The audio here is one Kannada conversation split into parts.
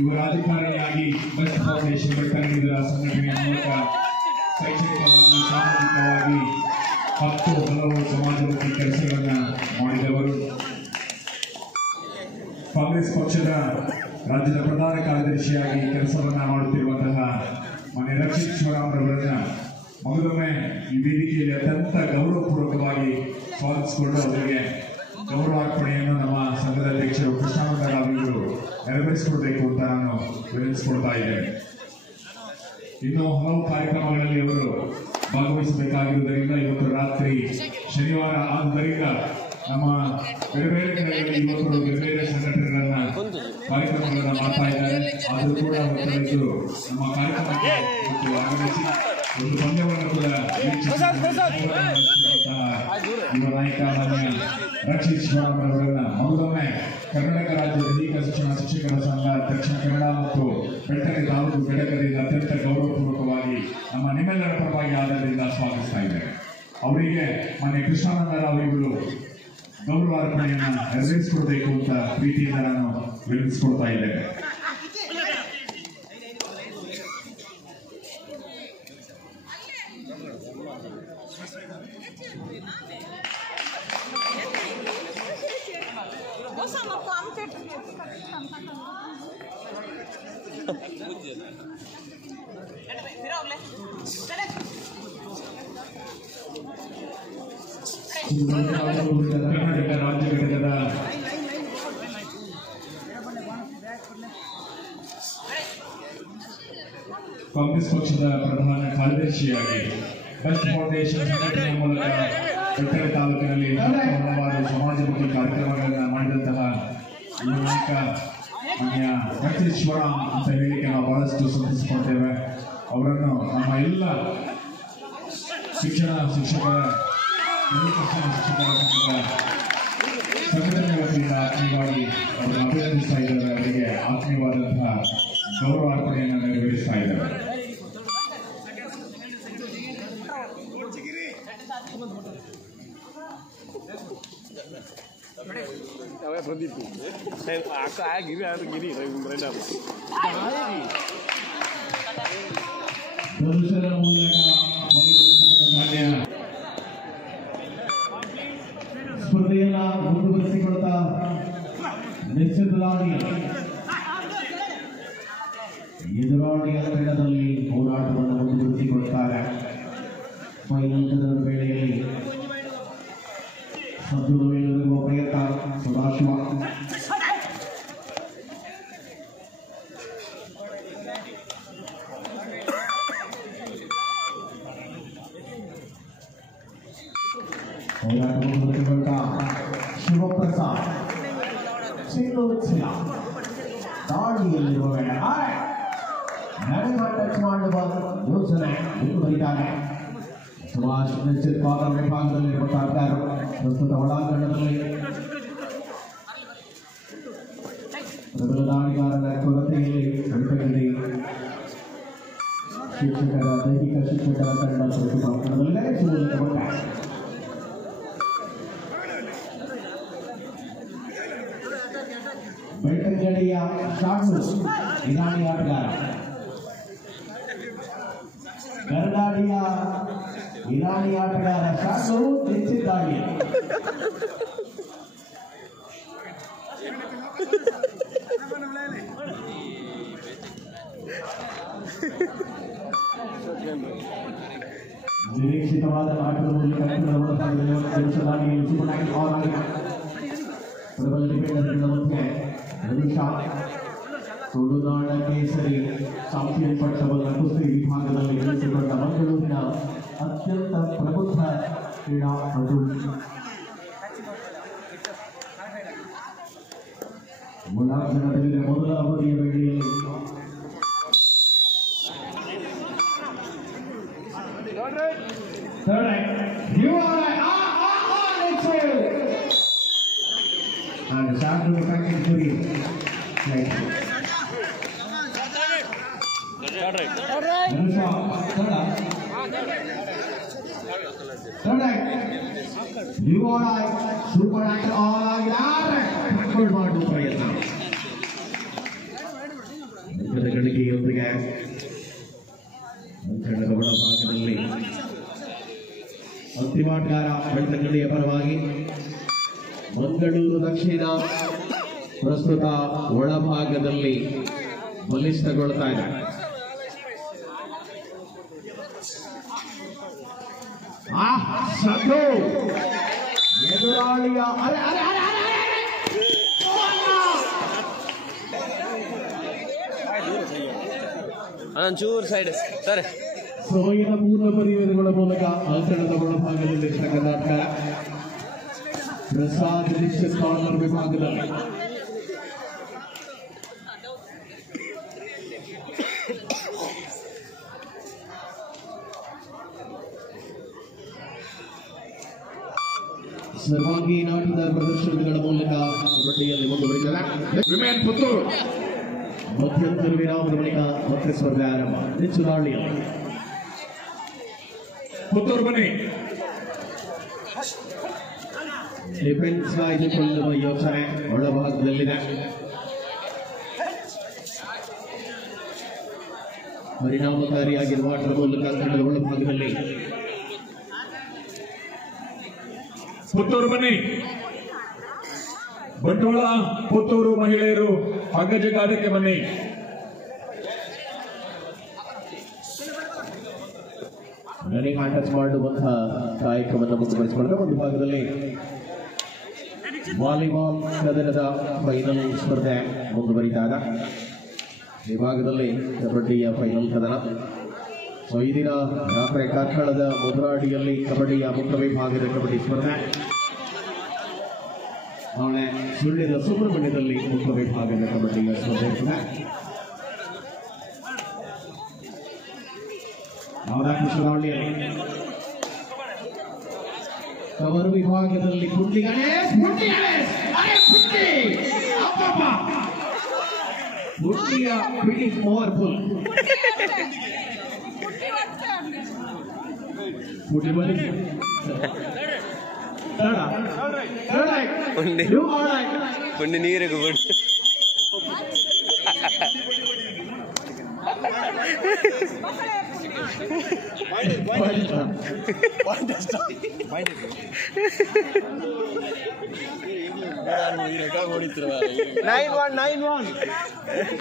ಇವರ ಅಧಿಕಾರಿಯಾಗಿ ಬೆಸ್ಟ್ ಫೌಂಡೇಶನ್ ಬೆಟ್ಟಂಗಿದರ ಸಂಘಟನೆಯ ಮೂಲಕ ಶೈಕ್ಷಣಿಕವಾಗಿ ಸಾಮಾಜಿಕವಾಗಿ ಹಲವು ಸಮಾಜಮುಖಿ ಕೆಲಸಗಳನ್ನು ಮಾಡಿದವರು. ಕಾಂಗ್ರೆಸ್ ಪಕ್ಷದ ರಾಜ್ಯದ ಪ್ರಧಾನ ಕಾರ್ಯದರ್ಶಿಯಾಗಿ ಕೆಲಸವನ್ನ ಮಾಡುತ್ತಿರುವಂತಹ ಮಾನ್ಯ ರಕ್ಷಿತ್ ಶಿವರಾಮ್ರವರನ್ನ ಮಗದೊಮ್ಮೆ ಈ ವೇದಿಕೆಯಲ್ಲಿ ಅತ್ಯಂತ ಗೌರವಪೂರ್ವಕವಾಗಿ ಸ್ವಾಗತಿಸಿಕೊಂಡು ಅವರಿಗೆ ಗೌರವಾರ್ಪಣೆಯನ್ನು ನಮ್ಮ ಸಂಘದ ಅಧ್ಯಕ್ಷರು ಕೃಷ್ಣಾನಂದರಾವ್ ಅವರು ನೆರವೇರಿಸಿಕೊಡ್ಬೇಕು ಅಂತ ನಾನು ವಿನಂತಿಸಿಕೊಡ್ತಾ ಇದ್ದೇನೆ. ಇನ್ನು ಹಲವು ಕಾರ್ಯಕ್ರಮಗಳಲ್ಲಿ ಅವರು ಭಾಗವಹಿಸಬೇಕಾಗಿರುವುದರಿಂದ ಇವತ್ತು ರಾತ್ರಿ ಶನಿವಾರ ಆದುದರಿಂದ ನಮ್ಮ ಬೇರೆ ಬೇರೆ ಕಡೆಗಳಲ್ಲಿ ಯುವಕರು ಬೇರೆ ಬೇರೆ ಸಂಘಟನೆಗಳನ್ನ ಕಾರ್ಯಕ್ರಮಗಳನ್ನ ಮಾಡ್ತಾ ಇದ್ದಾರೆ. ಆದರೂ ಕೂಡ ಒತ್ತಡದ್ದು ನಮ್ಮ ಕಾರ್ಯಕ್ರಮಕ್ಕೆ ಆಗಮಿಸಿ ಒಂದು ಪಂದ್ಯವನ್ನು ಕೂಡ ಯುವ ನಾಯಕ ಮಾನ್ಯ ರಕ್ಷಿತ್ ಶಿವರಾಮ್ರವರನ್ನ ಮಗದೊಮ್ಮೆ ಕರ್ನಾಟಕ ರಾಜ್ಯ ದೈಹಿಕ ಶಿಕ್ಷಣ ಶಿಕ್ಷಕರ ಸಂಘ ದಕ್ಷಿಣ ಕನ್ನಡ ಮತ್ತು ಬೆಳ್ತಂಗಡಿ ತಾಲೂಕು ಘಟಕದಿಂದ ಅತ್ಯಂತ ಗೌರವಪೂರ್ವಕವಾಗಿ ನಮ್ಮ ನಿಮ್ಮೆಲ್ಲರ ಪರವಾಗಿ ಆಧಾರದಿಂದ ಸ್ವಾಗತಿಸ್ತಾ ಇದ್ದಾರೆ. ಅವರಿಗೆ ಮಾನ್ಯ ಕೃಷ್ಣಾನಂದರಾವ್ ಇವರು ಗೌರವಾರ್ಪಣೆಯನ್ನು ನೆರವೇರಿಸಿಕೊಡ್ಬೇಕು ಅಂತ ಪ್ರೀತಿಯಿಂದ ನಾನು ವಿನಂತಿಸಿಕೊಡ್ತಾ ಇದ್ದೇನೆ. ಕರ್ನಾಟಕ ರಾಜ್ಯ ಘಟಕದ ಕಾಂಗ್ರೆಸ್ ಪಕ್ಷದ ಪ್ರಧಾನ ಕಾರ್ಯದರ್ಶಿಯಾಗಿ ಬೆಸ್ಟ್ ಫೌಂಡೇಶನ್ ಸಂಘಟನೆಯ ಮೂಲಕ ಬೆಳ್ತಂಗಡಿ ತಾಲೂಕಿನಲ್ಲಿ ಹಲವಾರು ಸಮಾಜಮುಖಿ ಕಾರ್ಯಕ್ರಮಗಳನ್ನು ಮಾಡಿದಂತಹ ಯುವ ನಾಯಕ ಮಾನ್ಯ ರಕ್ಷಿತ್ ಶಿವರಾಮ್ ಅಂತ ಹೇಳಿಕೆ ನಾವು ಬಹಳಷ್ಟು ಸಂತೈಸಿಕೊಳ್ತೇವೆ. ಅವರನ್ನು ನಮ್ಮ ಎಲ್ಲ ಶಿಕ್ಷಕರ ಸಂಘಟನೆ ವತಿಯಿಂದ ಆತ್ಮೀಯವಾಗಿ ಅವರನ್ನು ಅಭಿನಂದಿಸ್ತಾ ಇದ್ದಾರೆ. ಅವರಿಗೆ ಆತ್ಮೀಯವಾದಂತಹ ಗೌರವಾರ್ಪಣೆಯನ್ನು ನೆರವೇರಿಸ್ತಾ ಇದ್ದಾರೆ. ಸ್ಪರ್ಧೆಯನ್ನ ಮುಂದುವರಿಸಿಕೊಳ್ತಾ ನಿಶ್ಚಿತವಾಗಿ ಎದುರಾಳಿಯ ತಂಡದಲ್ಲಿ ಹೋರಾಟವನ್ನು ಮುಂದುವರಿಸಿಕೊಳ್ತಾರೆ. ಫೈನಲ್ ವೇಳೆಯಲ್ಲಿ ಸದ್ದುರುವ ಪ್ರಯತ್ನ ಸದಾಶಿವ ಹೋರಾಟ ಮುಂದುವರಿಸಿಕೊಳ್ತಾ ಶಿವಪ್ರಸಾದ್ ದಾಳಿಯಲ್ಲಿರುವ ವೇಳೆ ಟಚ್ ಮಾಡುವ ಯೋಚನೆ ಮುಂದುವರಿತಾರೆ. ಸುಭಾಷ್ ನಿಶ್ಚಿತ್ ಪಾತ್ರ ವಿಭಾಗದಲ್ಲಿ ಇರಬೇಕಾಗಿದ್ದಾರೆ. ಪ್ರಸ್ತುತ ಒಳಾಂಗಣದಲ್ಲಿ ಪ್ರಬಲ ದಾಳಿಗಾರರ ಕೊರತೆಯಲ್ಲಿ ಕಡಿತದಲ್ಲಿ ಶಿಕ್ಷಕರ ದೈಹಿಕ ಶಿಕ್ಷಕರ ತಂಡ ಪ್ರಸ್ತುತ ಅಂಕಣದಲ್ಲೇ ಸುಳಿದುಕೊಂಡಿದೆ. ಬೆಳ್ತಂಗಡಿಯ ಶಾಸು ಇರಾನಿ ಆಟಗಾರ, ಕರ್ನಾಡಿಯ ಇರಾನಿ ಆಟಗಾರ ಶಾಸು ನಿಶ್ಚಿತಾಗಿ ನಿರೀಕ್ಷಿತವಾದ ಆಟದ ಮೂಲಕ ಪ್ರಬಲ ಡಿಫೆಂಡರ್ ತುಳುನಾಡ ಕೇಸರಿ ಚಾಂಪಿಯನ್ ಪಟ್ಟವನ್ನು ಕುಸ್ತಿ ವಿಭಾಗದಲ್ಲಿ ಗಳಿಸಿಕೊಂಡ ಮಂಗಳೂರಿನ ಅತ್ಯಂತ ಪ್ರಬುದ್ಧ ಕ್ರೀಡಾಪಟು. ಮುಲಾಂಕನದಲ್ಲಿ ಮೊದಲ ಅವಧಿಯ ವೇಳೆಯಲ್ಲಿ ಮಾಡುವ ಪ್ರಯತ್ನ ಹೋರಾಟಗಾರ ಬೆಳ್ತಂಗಡಿಯ ಪರವಾಗಿ ಮಂಗಳೂರು ದಕ್ಷಿಣ ಪ್ರಸ್ತುತ ಒಳಭಾಗದಲ್ಲಿ ಬಲಿಷ್ಠಗೊಳ್ತಾ ಇದೆ. ಎದುರಾಳಿಯ ಚೂರು ಸೈಡ್ ಸರ್ ಸಮಯದ ಪೂರ್ವ ಪರಿಹಾರಗಳ ಮೂಲಕ ಅಂಕಣದ ಒಳಭಾಗದಲ್ಲಿ ಕರ್ನಾಟಕ ಪ್ರಸಾದ್ ಡಿಸ್ಟ್ರಿಕ್ಟ್ ಕಾರ್ನರ್ ವಿಭಾಗದಲ್ಲಿ ಸರ್ವಾಂಗೀಣ ಆಟದ ಪ್ರದರ್ಶನಗಳ ಮೂಲಕ ಕಬಡ್ಡಿಯಲ್ಲಿ ಮುಂದುವರಿದಿದೆ. ವಿಮೆನ್ ಪುತ್ತೂರು ಮಧ್ಯಂತರ ವಿರಾಮದ ಬಳಿಕ ಮತ್ತೆ ಸ್ಪರ್ಧೆ ಆರಂಭ. ನೆಚ್ಚುರಾಳಿಯಲ್ಲಿ ಪುತ್ತೂರು ಬನ್ನಿ. ಡಿಫೆನ್ಸ್ ಆಯ್ದುಕೊಳ್ಳುವ ಯೋಚನೆ ಒಳಭಾಗದಲ್ಲಿದೆ. ಪರಿಣಾಮಕಾರಿಯಾಗಿರುವ ಆಟದ ಮೂಲಕ ತಂಡದ ಒಳಭಾಗದಲ್ಲಿ ಪುತ್ತೂರು ಬನ್ನಿ. ಬಂಟ್ವಾಳ ಪುತ್ತೂರು ಮಹಿಳೆಯರು ಹಗ್ಗಜಗಾಟಕ್ಕೆ ಬನ್ನಿ. ರನ್ನಿಂಗ್ ಟಚ್ ಮಾಡುವಂತಹ ಕಾಯಕವನ್ನು ಮುಂದುವರಿಸಿಕೊಂಡ್ರೆ ಒಂದು ಭಾಗದಲ್ಲಿ ವಾಲಿಬಾಲ್ ಕದನದ ಫೈನಲ್ ಸ್ಪರ್ಧೆ ಮುಂದುವರಿದಾಗ ಈ ಭಾಗದಲ್ಲಿ ಕಬಡ್ಡಿಯ ಫೈನಲ್ ಕದನ. ಸೊ ಈ ದಿನ ರಾತ್ರಿ ಕಾರ್ಕಳದ ಮುದ್ರಾಡಿಯಲ್ಲಿ ಕಬಡ್ಡಿಯ ಮುಖ್ಯ ವಿಭಾಗದ ಕಬಡ್ಡಿ ಸ್ಪರ್ಧೆ. ನಾಳೆ ಸುಳ್ಯದ ಸುಬ್ರಹ್ಮಣ್ಯದಲ್ಲಿ ಮುಖ್ಯ ವಿಭಾಗದ ಕಬಡ್ಡಿಯ ಸ್ಪರ್ಧೆ ಇರ್ತದೆ. ನವರಾಕೃಷ್ಣರಾವಳಿಯಲ್ಲಿ ಕವರು ವಿಭಾಗದಲ್ಲಿ ಪುಟ್ಟಿ ಗಣೇಶ್ ಪುಟ್ಟಿಯ ಪಿಡಿ ಪವರ್ಫುಲ್ ಪುಟ್ಟಿ ಬಲಿ ಒಂದು ನೀರಿಗೆ ಕೊಡು.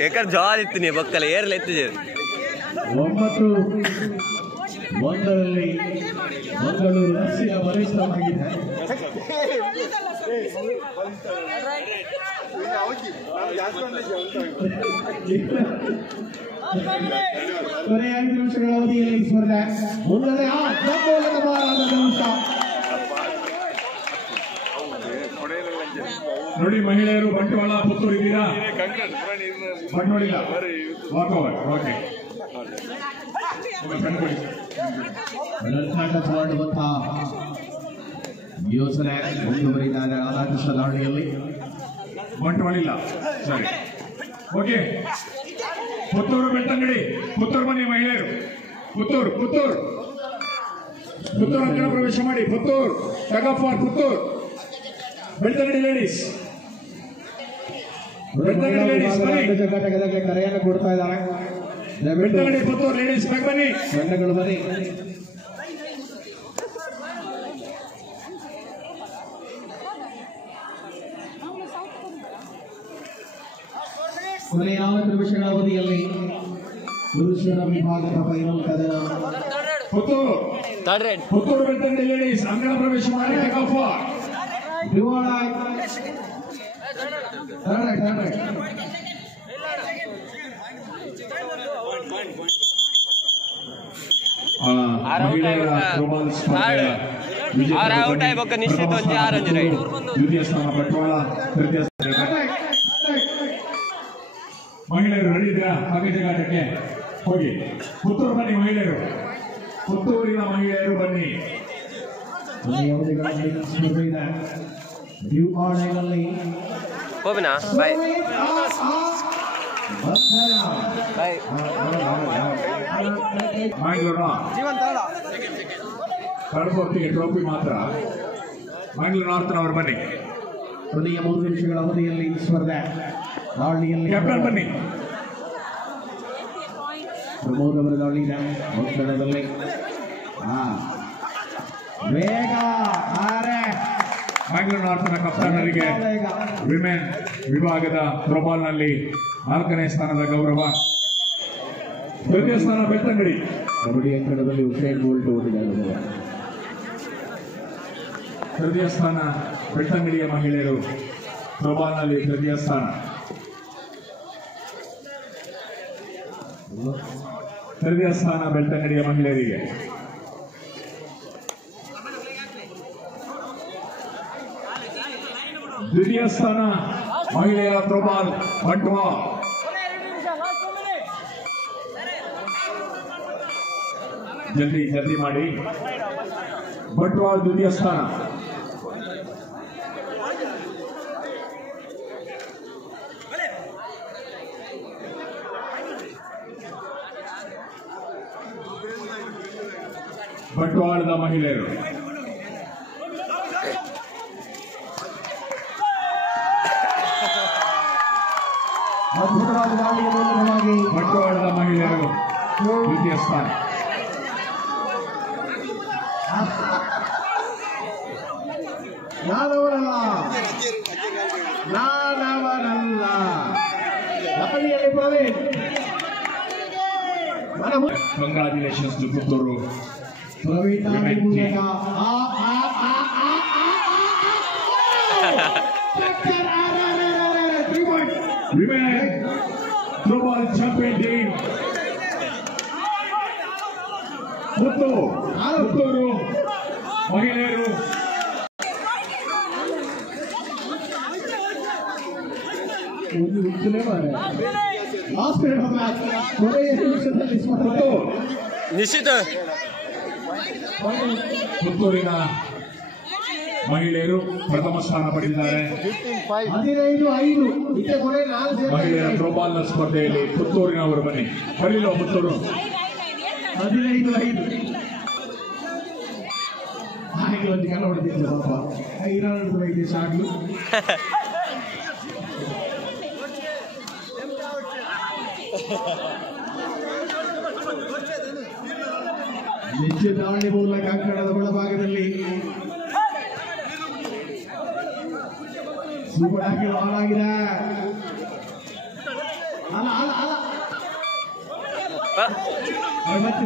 ಯಾಕಂದ್ರೆ ಜಾಲ್ ಇತ್ತು ನೀ ಬಕ್ಕಲ ಏರ್ಲ ಎತ್ತಿದೆ. 9-1 ಮಂಗಳೂರು ದಕ್ಷಿಣ ಬಲಿಷ್ಠವಾಗಿದೆ. ಕೊನೆಯ 5 ನಿಮಿಷಗಳ ಅವಧಿಯಲ್ಲಿ ಸ್ಪರ್ಧೆ ಮುಂದೆ ನೋಡಿ ಮಹಿಳೆಯರು ಬಂಟ್ವಾಳ ಪುತ್ತೂರು ಇದ್ದೀರಾ? ಬಂಟ್ವಾಳಿಲ್ಲ ವಾಕವರ್ ಓಕೆ ಮಾಡುವಂತಹ ಯೋಚನೆ ಮುಂದುವರಿದಾಗ ರಾಧಾಕೃಷ್ಣ ದಾಳಿಯಲ್ಲಿ ಬಂಟ್ವಾಳಿಲ್ಲ ಸರಿ ಓಕೆ. ಪುತ್ತೂರು ಬೆಳ್ತಂಗಡಿ ಪುತ್ತೂರು ಬನ್ನಿ ಮಹಿಳೆಯರು. ಪುತ್ತೂರು ಪುತ್ತೂರು ಪುತ್ತೂರು ಅಂಕಣ ಪ್ರವೇಶ ಮಾಡಿ. ಪುತ್ತೂರು ಟಗಫಾರ್ ಪುತ್ತೂರು ಬೆಳ್ತಂಗಡಿ ಲೇಡೀಸ್ ಘಟಕದಲ್ಲಿ ಕರೆಯನ್ನು ಕೊಡ್ತಾ ಇದ್ದಾರೆ. ಬೆಳ್ತಂಗಡಿ ಪುತ್ತೂರು ಲೇಡೀಸ್ ಬೇಗ ಬನ್ನಿ. ತಂಡಗಳು ಬನ್ನಿ. ಕೊನೆಯ 4 ನಿಮಿಷಗಳ ಅವಧಿಯಲ್ಲಿ ಪುರುಷರ ವಿಭಾಗದ ಫೈನಲ್ ಕದನ. ಪುತ್ತೂರು ಪುತ್ತೂರು ಬೆಳ್ತಂಗಡಿ ಲೇಡೀಸ್ ಅಂಕಣ ಪ್ರವೇಶ ಮಾಡಿ. ಟಗಫಾರ್ ಮಹಿಳೆಯರು ರೆಡಿ ಇದ್ದೀರಾ ಹಗ್ಗಜಗಾಟಕ್ಕೆ? ಹೋಗಿ. ಪುತ್ತೂರು ಬನ್ನಿ ಮಹಿಳೆಯರು. ಪುತ್ತೂರಿನ ಮಹಿಳೆಯರು ಬನ್ನಿ. ಹೋಗೋಣ ಬಾಯ್ ಬಾಯ್. ಮಂಗಳೂರು ಕಡಪೊತ್ತಿಗೆ ಟ್ರೋಫಿ ಮಾತ್ರ. ಮಂಗಳೂರು ನಾರ್ತ್ನವರು ಬನ್ನಿ. ಕೊನೆಯ 3 ನಿಮಿಷಗಳ ಅವಧಿಯಲ್ಲಿ ಸ್ಪರ್ಧೆ ದಾಳಿಯಲ್ಲಿ ಕ್ಯಾಪ್ಟನ್ ಬನ್ನಿ. ಪ್ರಮೋದ್ ಅವರ ದಾಳಿ ಒತ್ತಡದಲ್ಲಿ ವೇಗ ಬ್ಯಾಂಗ್ಳೂರ್ ನಾರ್ತ್ನ ಕಪ್ತಾನರಿಗೆ ವಿಮೆನ್ ವಿಭಾಗದ ಥ್ರೋಬಾಲ್ನಲ್ಲಿ 4ನೇ ಸ್ಥಾನದ ಗೌರವ. ತೃತೀಯ ಸ್ಥಾನ ಬೆಳ್ತಂಗಡಿ. ಕಬಡ್ಡಿ ಅಂಕಣದಲ್ಲಿ ಉಸೇನ್ ಬೋಲ್ಟ್ ಓಡಿದ್ದಾರೆ. ತೃತೀಯ ಸ್ಥಾನ ಬೆಳ್ತಂಗಡಿಯ ಮಹಿಳೆಯರು ಥ್ರೋಬಾಲ್ನಲ್ಲಿ ತೃತೀಯ ಸ್ಥಾನ. ತೃತೀಯ ಸ್ಥಾನ ಬೆಳ್ತಂಗಡಿಯ ಮಹಿಳೆಯರಿಗೆ. ದ್ವಿತೀಯ ಸ್ಥಾನ ಮಹಿಳೆಯರ ಥ್ರೋಬಾಲ್ ಬಂಟ್ವಾಳ. ಜಲ್ದಿ ಮಾಡಿ. ಬಂಟ್ವಾಳ ದ್ವಿತೀಯ ಸ್ಥಾನ. ಬಂಟ್ವಾಳದ ಮಹಿಳೆಯರು. ಅದ್ಭುತವಾದ ದಾಳಿಯ ಮೂಲಕವಾಗಿ ಬಂಟ್ವಾಳದ ಮಹಿಳೆಯರು ದ್ವಿತೀಯ ಸ್ಥಾನ. ನಾನವರಲ್ಲ ದಾಳಿಯಲ್ಲಿ ಪ್ರವೀಣ್. Congratulations to Puttur. ಪ್ರವೀಣ್ ದಾಳಿ ಮೂಲಕ women throwball champion team Puttur ಮಹಿಳೆಯರು. ನಿಶ್ಚಿತ ಪುತ್ತೂರಿನ ಮಹಿಳೆಯರು ಪ್ರಥಮ ಸ್ಥಾನ ಪಡೆದಿದ್ದಾರೆ. 15-5 ಮಹಿಳೆಯರ ಥ್ರೋಬಾಲ್ನ ಸ್ಪರ್ಧೆಯಲ್ಲಿ ಪುತ್ತೂರಿನವರು ಬನ್ನಿ. ಬರಲಿಲ್ಲ ಪುತ್ತೂರು. 15-5 ಹಾಗೆ ಒಂದು ಕಲ ಹೊಡೆದಿತ್ತು ಪಾಪ. 5 ಸಾಕು. ಹೆಚ್ಚು ದಾಳಿ ಮೂಲಕ ಅಂಕಣದ ಒಳಭಾಗದಲ್ಲಿ ಸೂಪರ್ ಹಾಕಿ ಹಾಳಾಗಿದೆ. ಅಲ್ಲ ಮತ್ತೆ